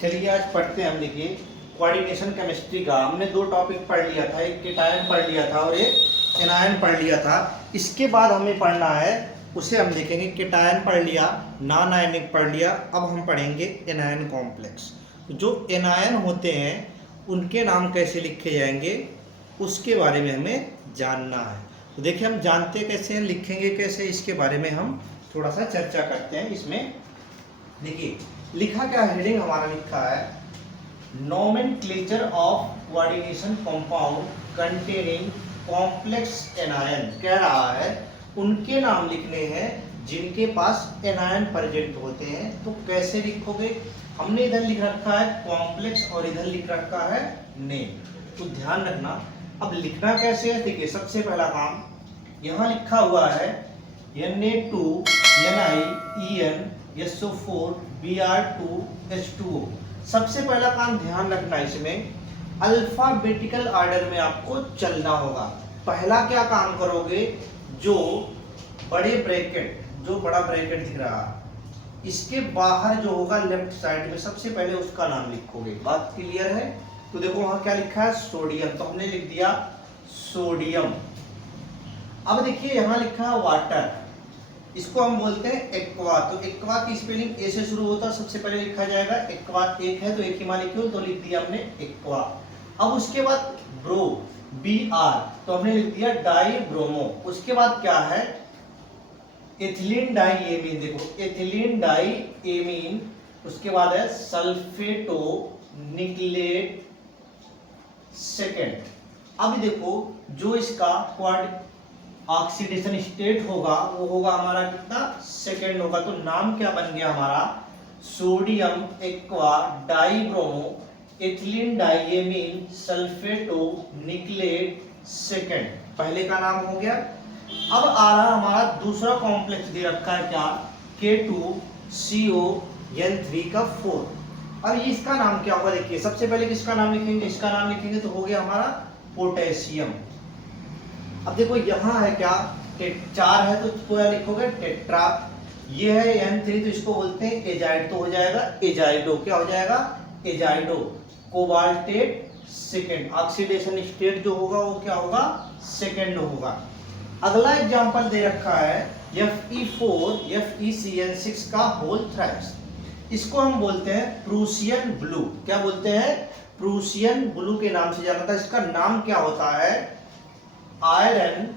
चलिए आज पढ़ते हैं हम। देखिए कोऑर्डिनेशन केमिस्ट्री का हमने दो टॉपिक पढ़ लिया था, एक केटायन पढ़ लिया था और एक एनायन पढ़ लिया था। इसके बाद हमें पढ़ना है, उसे हम देखेंगे। केटायन पढ़ लिया, नॉन आयनिक पढ़ लिया, अब हम पढ़ेंगे एनायन कॉम्प्लेक्स। जो एनायन होते हैं उनके नाम कैसे लिखे जाएंगे उसके बारे में हमें जानना है। तो देखिए हम जानते कैसे हैं, लिखेंगे कैसे, इसके बारे में हम थोड़ा सा चर्चा करते हैं। इसमें देखिए लिखा क्या, हेडिंग हमारा लिखा है nomenclature of coordination compound containing complex anion. कह रहा है उनके नाम लिखने हैं जिनके पास एनायन प्रेजेंट होते हैं। तो कैसे लिखोगे, हमने इधर लिख रखा है कॉम्प्लेक्स और इधर लिख रखा है नेम, तो ध्यान रखना। अब लिखना कैसे है, देखिए सबसे पहला काम यहाँ लिखा हुआ है Na2 NiEN SO4 Br2H2O। सबसे पहला काम ध्यान रखना, इसमें अल्फाबेटिकल ऑर्डर में आपको चलना होगा। पहला क्या काम करोगे, जो बड़े ब्रैकेट, जो बड़ा ब्रैकेट दिख रहा है इसके बाहर जो होगा लेफ्ट साइड में, सबसे पहले उसका नाम लिखोगे। बात क्लियर है? तो देखो वहां क्या लिखा है सोडियम, तो हमने लिख दिया सोडियम। अब देखिए यहाँ लिखा है वाटर, इसको हम बोलते हैं एक्वा। तो एक्वा की स्पेलिंग ए से शुरू होता है, सबसे पहले लिखा जाएगा एक्वा। एक है तो एक ही मालिक्यूल, तो लिख दिया हमने एक्वा। अब उसके बाद ब्रो Br, तो हमने लिख दिया डाई ब्रोमो। उसके बाद क्या है एथिलीन डाई एमीन, देखो एथिलीन डाई एमीन। उसके बाद है सल्फेटो निकलेट सेकेंड। अब देखो जो इसका क्वाड ऑक्सीडेशन स्टेट होगा वो होगा हमारा कितना, सेकेंड होगा। तो नाम क्या बन गया हमारा, sodium aqua डाईब्रोमो ethylene diamine सल्फेटो निकलेट second, पहले का नाम हो गया। अब आ रहा हमारा दूसरा कॉम्प्लेक्स दे रखा है क्या, K2CON3 का 4। अब इसका नाम क्या होगा, देखिए सबसे पहले किसका नाम लिखेंगे, इसका नाम लिखेंगे तो हो गया हमारा पोटेशियम। अब देखो यहाँ है क्या, 4 है तो क्या लिखोगे टेट्रा। ये है N3 तो इसको बोलते हैं एजाइड, तो हो जाएगा एजाइडो। क्या हो जाएगा एजाइडो। कोबाल्टेट सेकेंड, ऑक्सीडेशन स्टेट जो होगा वो क्या होगा, सेकेंड होगा। अगला एग्जांपल दे रखा है Fe4 FeCN6 का होल थ्राइस। इसको हम बोलते हैं प्रूसियन ब्लू। क्या बोलते हैं, प्रूसियन ब्लू के नाम से जाना था। इसका नाम क्या होता है, आयरन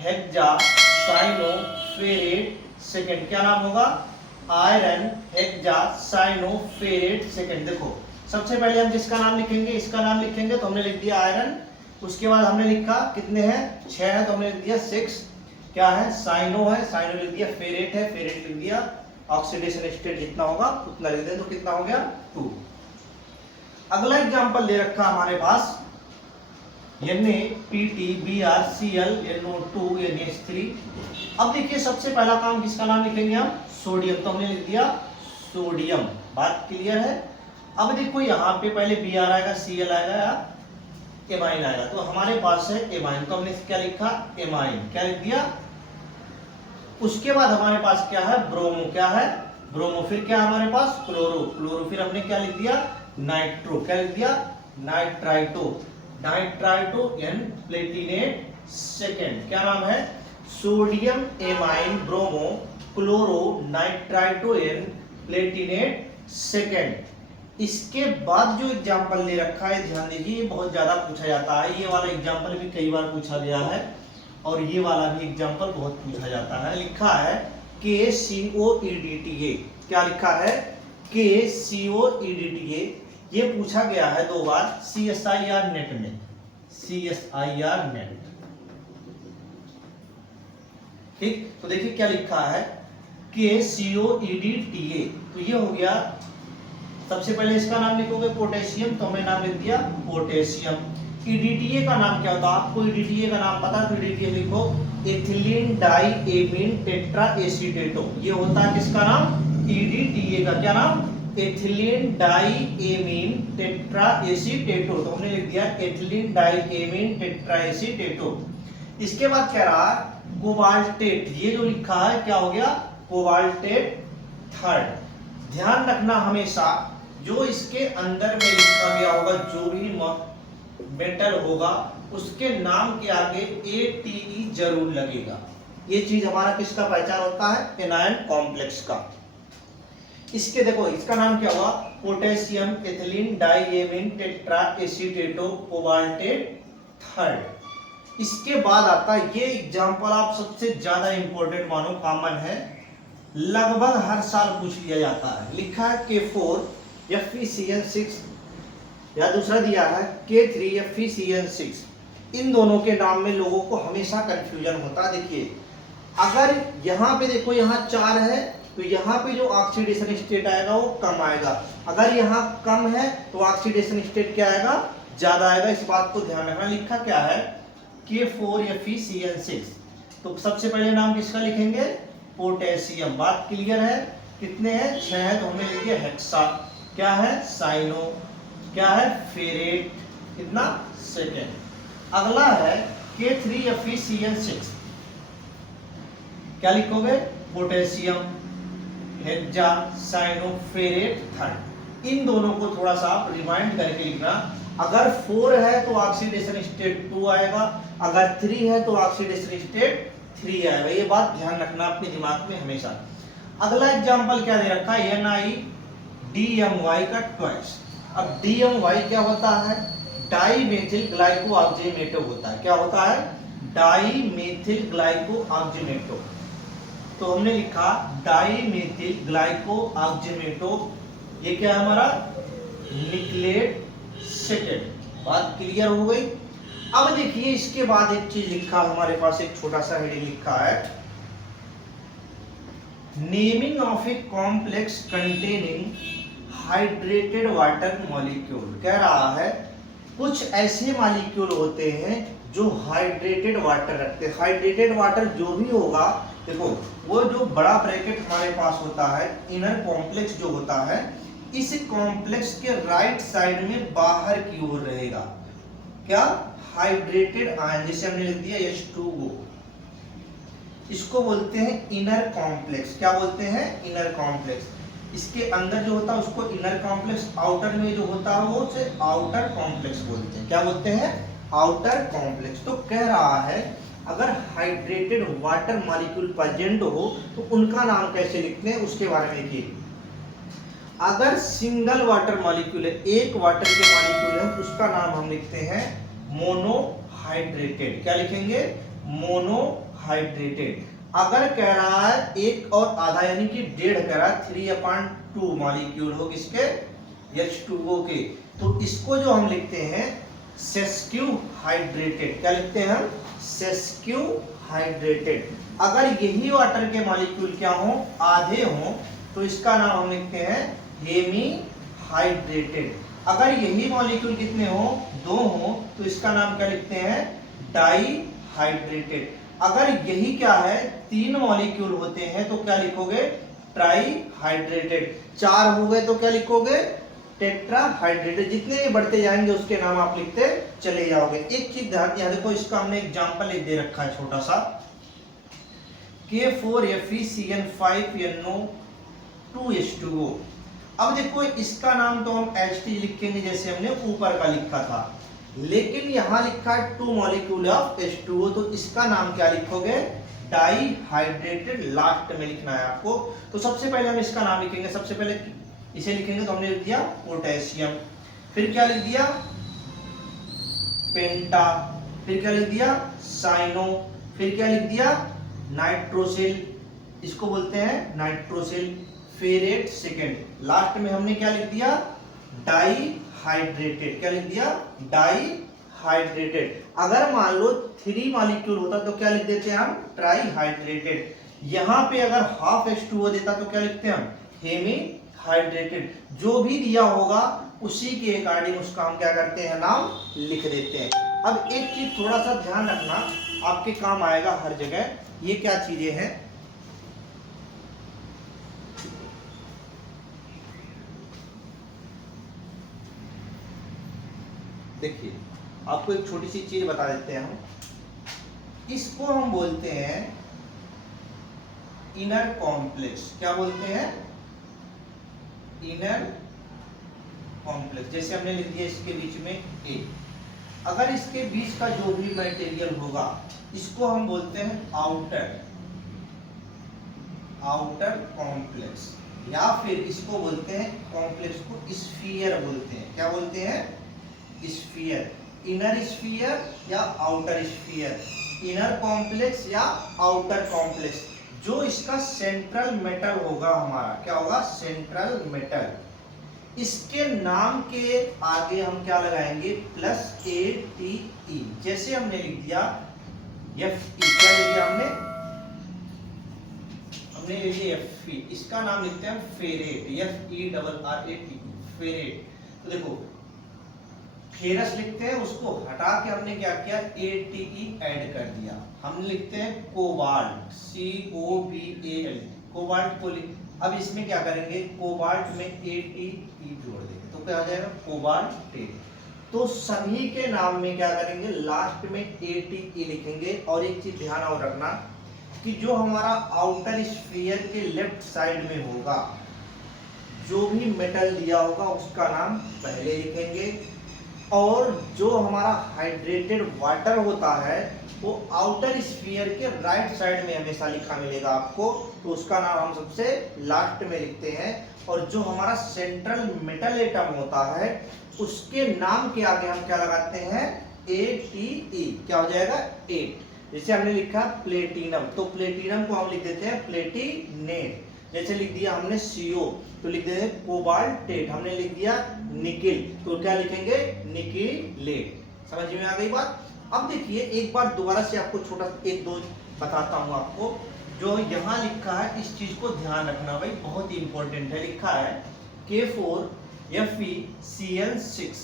हेक्सा साइनोफेरेट सेकेंड। क्या नाम होगा, आयरन हेक्सा साइनोफेरेट सेकेंड। देखो सबसे पहले हम किसका नाम लिखेंगे, इसका नाम लिखेंगे तो हमने लिख दिया आयरन। उसके बाद हमने लिखा कितने हैं, 6 है तो हमने लिख दिया 6। क्या है साइनो है, साइनो लिख दिया। फेरेट है, फेरेट लिख दिया। ऑक्सीडेशन स्टेट जितना होगा उतना लिख दें, तो कितना हो गया 2। अगला एग्जांपल दे रखा हमारे पास NaPtBrCl NO2 NH3। अब देखिए सबसे पहला काम किसका नाम लिखेंगे हम, सोडियम, तो हमने लिख दिया सोडियम। बात क्लियर है? अब देखो यहाँ पे पहले Br आएगा, Cl आएगा या एमाइन आएगा, तो हमारे पास है एमाइन, तो हमने क्या लिखा एमाइन। क्या लिख दिया। उसके बाद हमारे पास क्या है ब्रोमो, क्या है ब्रोमो। फिर क्या हमारे पास क्लोरो, क्लोरो। फिर हमने क्या लिख दिया नाइट्रो, क्या लिख दिया nitrito, nitrito N platinate second. क्या नाम है sodium amine bromo chloro nitrito N platinate second. इसके बाद जो एग्जाम्पल ले रखा है ध्यान दीजिए, ये बहुत ज्यादा पूछा जाता है। ये वाला एग्जाम्पल भी कई बार पूछा गया है और ये वाला भी एग्जाम्पल बहुत पूछा जाता है। लिखा है KCOEDTA। क्या लिखा है KCOEDTA। ये पूछा गया है 2 बार CSIR नेट में, CSIR नेट। ठीक, तो देखिए क्या लिखा है KCOEDTA। तो ये हो गया, सबसे पहले इसका नाम लिखोगे पोटेशियम, तो हमने नाम लिख दिया पोटेशियम। EDTA का नाम क्या होता है, आपको EDTA का नाम पता है तो EDTA लिखो एथिलीन डाई एमीन टेट्रा एसीटेटो। ये होता है किसका नाम, EDTA का। क्या नाम, एथिलीन डाई एमीन टेट्रा एसीटेटो, तो हमने लिख दिया एथिलीन डाई एमीन टेट्रा एसीटेटो। इसके बाद क्या रहा कोबाल्टेट, ये जो लिखा है क्या हो गया कोबाल्टेट थर्ड। ध्यान रखना हमेशा जो इसके अंदर में लिखा गया होगा, जो भी मेटल होगा उसके नाम के आगे ATE जरूर लगेगा। ये चीज हमारा किसका पहचान होता है? एनायन कॉम्प्लेक्स का। इसके देखो, इसका नाम क्या हुआ? Potassium ethylene diamine tetra acetato cobaltate third. इसके बाद आता है ये एग्जांपल, आप सबसे ज्यादा इंपॉर्टेंट मानो, कॉमन है, लगभग हर साल पूछ लिया जाता है। लिखा है K4 FeCN6 या दूसरा दिया है K3 FeCN6। इन दोनों के नाम में लोगों को हमेशा कंफ्यूजन होता है। देखिए, अगर यहाँ पे देखो, यहाँ 4 है तो यहाँ पे जो ऑक्सीडेशन स्टेट आएगा वो कम आएगा, अगर यहाँ कम है तो ऑक्सीडेशन स्टेट क्या आएगा? ज्यादा आएगा। इस बात को ध्यान रखना। लिखा क्या है? K4 FeCN6। तो सबसे पहले नाम किसका लिखेंगे? पोटेशियम। बात क्लियर है? कितने हैं? 6 है, तो हमने लिख दिया हेक्सा। क्या है? साइनो। क्या है? फेरेट। कितना? सेकेंड। अगला है K3 FeCN6। क्या लिखोगे? Potassium, hexa, cyano, ferrate third. इन दोनों को थोड़ा सा आप रिमाइंड करके लिखना। अगर 4 है तो ऑक्सीडेशन स्टेट 2 आएगा, अगर 3 है तो ऑक्सीडेशन स्टेट 3 आएगा। ये बात ध्यान रखना अपने दिमाग में हमेशा। अगला एग्जांपल क्या दे रखा है? NiDMY का ट्वाइस। अब DMY क्या होता है? डाईमेथिल ग्लाइको ऑक्सीमेटो होता है। क्या होता है? Dimethyl glyoximato. तो हमने लिखा डाईमेथिल ग्लाइको ऑक्सीमेटो। ये क्या है हमारा? निकलेट सेकेंड। बात क्लियर हो गई? अब देखिए, इसके बाद एक चीज लिखा हमारे पास, एक छोटा सा हेडिंग लिखा है, naming of a complex containing hydrated water molecule. कह रहा है कुछ ऐसे मॉलिक्यूल होते हैं जो हाइड्रेटेड वाटर रखते हैं। हाइड्रेटेड वाटर जो भी होगा, देखो वो जो बड़ा ब्रैकेट हमारे पास होता है, इनर कॉम्प्लेक्स जो होता है, इस कॉम्प्लेक्स के राइट साइड में बाहर की ओर रहेगा। क्या? हाइड्रेटेड आयन, जिसे हमने लिख दिया H2O। इसको बोलते हैं इनर कॉम्प्लेक्स। क्या बोलते हैं? Inner complex. इसके अंदर जो होता है उसको इनर कॉम्प्लेक्स, आउटर में जो होता है वो उसे आउटर कॉम्प्लेक्स बोलते हैं। क्या बोलते हैं? Outer complex. तो कह रहा है अगर हाइड्रेटेड वाटर मॉलिक्यूल प्रेजेंट हो तो उनका नाम कैसे लिखते हैं, उसके बारे में देखिए। अगर सिंगल वाटर मॉलिक्यूल है, एक वाटर के मॉलिक्यूल है, तो उसका नाम हम लिखते हैं मोनोहाइड्रेटेड। क्या लिखेंगे? मोनोहाइड्रेटेड। अगर कह रहा है एक और आधा, यानी कि 1.5 कह रहा है, 3/2 मॉलिक्यूल हो किसके? H2O के, तो इसको जो हम लिखते हैं सेस्क्यू हाइड्रेटेड। क्या लिखते हैं हम? Sesqui hydrated. अगर यही वाटर के मॉलिक्यूल क्या हो? आधे हो, तो इसका नाम हम लिखते हैं हेमी हाइड्रेटेड। अगर यही मॉलिक्यूल कितने हो? 2 हो, तो इसका नाम क्या लिखते हैं? Dihydrated. अगर यही क्या है? 3 मॉलिक्यूल होते हैं, तो क्या लिखोगे? Try hydrated. 4 हो गए तो क्या लिखोगे? Tetra hydrated. जितने ये बढ़ते जाएंगे उसके नाम आप लिखते चले जाओगे। एक चीज ध्यान दिया, देखो इसका हमने एग्जांपल दे रखा है छोटा सा, K4 FeCN5NO2H2O। अब देखो इसका नाम तो हम HT लिखेंगे जैसे हमने ऊपर का लिखा था, लेकिन यहां लिखा है 2 मॉलिक्यूल ऑफ H2O, तो इसका नाम क्या लिखोगे? Die hydrated. लास्ट में लिखना है आपको। तो सबसे पहले हम इसका नाम लिखेंगे। सबसे पहले इसे लिखेंगे तो हमने लिख दिया पोटेशियम, फिर क्या लिख दिया? पेंटा, फिर क्या लिख दिया? साइनो, फिर क्या लिख दिया? नाइट्रोसिल। इसको बोलते हैं नाइट्रोसिल। Ferret second. लास्ट में हमने क्या लिख दिया? Dihydrated. क्या लिख दिया? Dihydrated. अगर मान लो 3 मॉलिक्यूल होता तो क्या लिख देते हैं हम? Try hydrated. यहां पे अगर हाफ H2O देता तो क्या लिखते हैं हम? Hemihydrated. जो भी दिया होगा उसी के अकॉर्डिंग उसका हम क्या करते हैं? नाम लिख देते हैं। अब एक चीज थोड़ा सा ध्यान रखना, आपके काम आएगा हर जगह। ये क्या चीजें हैं? देखिए, आपको एक छोटी सी चीज बता देते हैं हम। इसको हम बोलते हैं इनर कॉम्प्लेक्स। क्या बोलते हैं? इनर कॉम्प्लेक्स, जैसे हमने लिख दिया इसके बीच में ए। अगर इसके बीच का जो भी मटेरियल होगा इसको हम बोलते हैं आउटर कॉम्प्लेक्स, या फिर इसको बोलते हैं कॉम्प्लेक्स को स्फीयर बोलते हैं। क्या बोलते हैं? स्फीयर। इनर स्फीयर या आउटर स्फीयर, इनर कॉम्प्लेक्स या आउटर कॉम्प्लेक्स। जो इसका सेंट्रल मेटल होगा हमारा, क्या होगा? Central metal. इसके नाम के आगे हम क्या लगाएंगे? Plus A T E. जैसे हमने लिख दिया एफ ई, क्या लिख दिया हमने लिख दिया एफ ई। इसका नाम लिखते हैं ferrate, F E double R A T, ferrate. तो देखो फेरस लिखते हैं, उसको हटा के हमने क्या किया? ए टी ई ऐड कर दिया। हम लिखते हैं cobalt, C O B A L, cobalt को लिख। अब इसमें क्या करेंगे? कोबाल्ट में ए टी ई जोड़ देंगे, तो क्या आ जाएगा? कोबाल्टेट। तो सभी के नाम में क्या करेंगे? लास्ट में ए टी ई लिखेंगे। और एक चीज ध्यान और रखना कि जो हमारा आउटर स्फीयर के लेफ्ट साइड में होगा, जो भी मेटल दिया होगा उसका नाम पहले लिखेंगे, और जो हमारा हाइड्रेटेड वाटर होता है वो आउटर स्फीयर के राइट साइड में हमेशा लिखा मिलेगा आपको, तो उसका नाम हम सबसे लास्ट में लिखते हैं। और जो हमारा सेंट्रल मेटल एटम होता है उसके नाम के आगे हम क्या लगाते हैं? A T E. क्या हो जाएगा? 8। जैसे हमने लिखा प्लेटिनम, तो प्लेटिनम को हम लिख देते हैं प्लेटिनेट। जैसे लिख दिया हमने CO, तो लिख देते हैं कोबाल्टेट। हमने लिख दिया निकिल, तो क्या लिखेंगे? निकिलेट। समझ में आ गई बात? अब देखिए एक बार दोबारा से आपको छोटा एक दो बताता हूं आपको। जो यहाँ लिखा है इस चीज को ध्यान रखना भाई, बहुत ही इंपॉर्टेंट है। लिखा है K4FeCl6।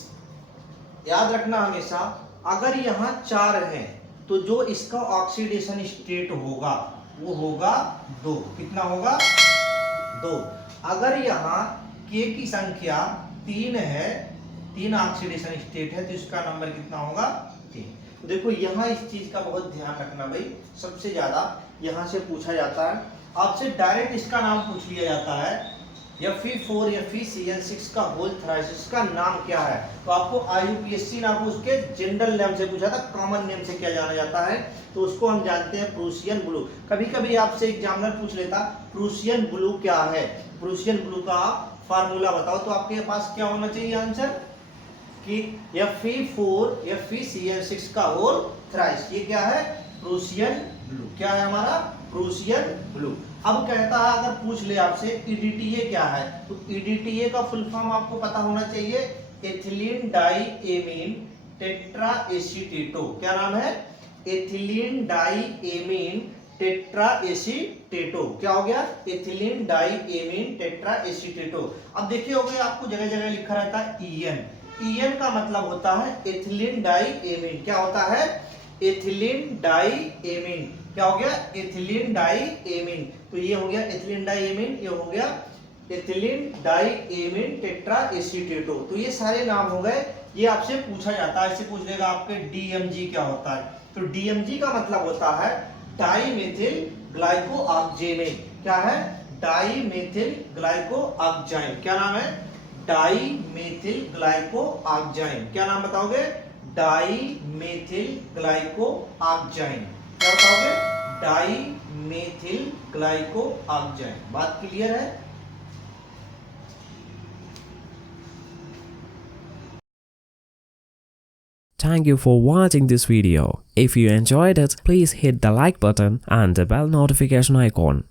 याद रखना हमेशा, अगर यहाँ 4 हैं तो जो इसका ऑक्सीडेशन स्टेट होगा वो होगा 2। कितना होगा? 2। अगर यहाँ K की संख्या 3 है, 3 ऑक्सीडेशन स्टेट है, तो इसका नंबर कितना होगा? 3। तो देखो यहाँ इस चीज का बहुत ध्यान रखना भाई, सबसे ज्यादा यहाँ से पूछा जाता है आपसे, डायरेक्ट इसका नाम पूछ लिया जाता है। Fe4FeCl6 का होल थ्राइस, इसका नाम क्या है? तो आपको IUPAC ना पूछ के जनरल नेम से पूछा था, कॉमन नेम से क्या जाना जाता है, तो उसको हम जानते हैं प्रूसियन ब्लू। कभी कभी आपसे एग्जामिनर पूछ लेता प्रूसियन ब्लू क्या है, प्रूसियन ब्लू का फार्मूला बताओ, तो आपके पास क्या होना चाहिए आंसर? कि Fe4FeCl6 का होल थ्राइस, ये क्या है? Prussian blue. क्या है हमारा? Prussian blue. अब कहता है अगर पूछ ले आपसे EDTA क्या है, तो EDTA का फुल फॉर्म आपको पता होना चाहिए, ethylene diamine tetra acetato. क्या नाम है? Ethylene diamine tetra acetato. क्या हो गया? Ethylene diamine tetra acetato. अब देखिए हो गया, आपको जगह जगह लिखा रहता है EN। EN का मतलब होता है एथिलीन डाई एमीन। क्या होता है? Ethylene diamine. क्या हो गया? Ethylene diamine. तो ये हो गया एथिलीन डाई एमीन, ये हो गया एथिलीन डाई एमीन टेट्रा एसीटेटो। तो ये सारे नाम हो गए, ये आपसे पूछा जाता है। ऐसे पूछ लेगा आपके DMG क्या होता है, तो DMG का मतलब होता है डाईमेथिल ग्लाइकोऑक्जेनेज। क्या है? डाईमेथिल ग्लाइकोऑक्जाइन। क्या नाम है? डाईमेथिल ग्लाइकोऑक्जाइन। क्या नाम बताओगे? डाईमेथिल ग्लाइकोऑक्जाइन। क्या बताओगे? डाईमेथिल ग्लाइकोऑक्जाइन। बात क्लियर है? Thank you for watching this video. If you enjoyed it, please hit the like button and the bell notification icon.